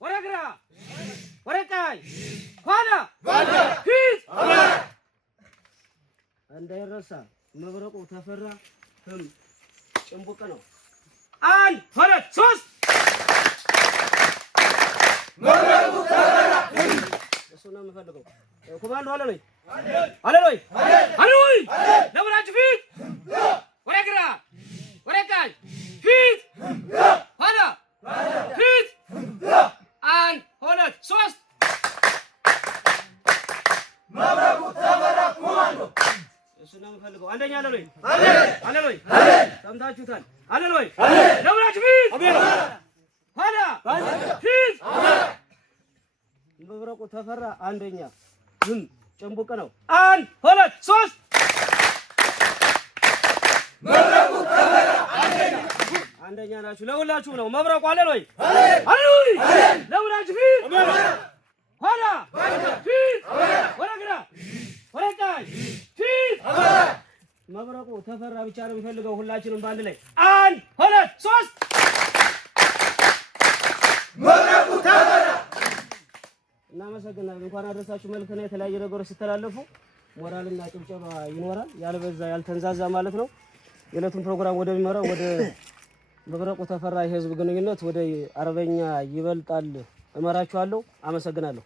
ወረግራ ወረቃይ ኋላ ፊት እንዳይረሳ መብረቁ ተፈራ ጭምቡቅ ነው። 1 2 3 መብረቁ ተፈራ እሱ ነው የምፈልገው። ኮማንዶ አለ ወይ አለ ወይ አለ ወይ ለብራችሁ ፊት ወረግራ ወረቃይ ፊት ኋላ ፊት 1 2 3 መብረቁ ተፈራ ኮማንዶ እሱ ነው የምፈልገው። አንደኛ አለ ወይ አለ ወይ ሰምታችሁታል። አለ ወይ ለብራችሁ ፊት ኋላ ፊት መብረቁ ተፈራ አንደኛ ጭምቡቅ ነው። 1 2 3 መብረቁ ተፈራ አንደኛ ናችሁ። ለሁላችሁ ነው መብረቁ። አለ ወይ አለ ወይ ለብራችሁ ፊት ኋላ ፊት ወረግራ ወረቃይ ፊት መብረቁ ተፈራ ብቻ ነው የሚፈልገው። ሁላችንም ባንድ ላይ 1 2 3 መብረቁ ተፈራ። እናመሰግናለን። እንኳን አደረሳችሁ። መልካም ነው። የተለያየ ነገሮች ሲተላለፉ ሞራልና ጭብጨባ ይኖራል። ያልበዛ ያልተንዛዛ ማለት ነው። የዕለቱን ፕሮግራም ወደሚመራው ወደ መብረቁ ተፈራ የህዝብ ግንኙነት ወደ አርበኛ ይበልጣል እመራችኋለሁ። አመሰግናለሁ።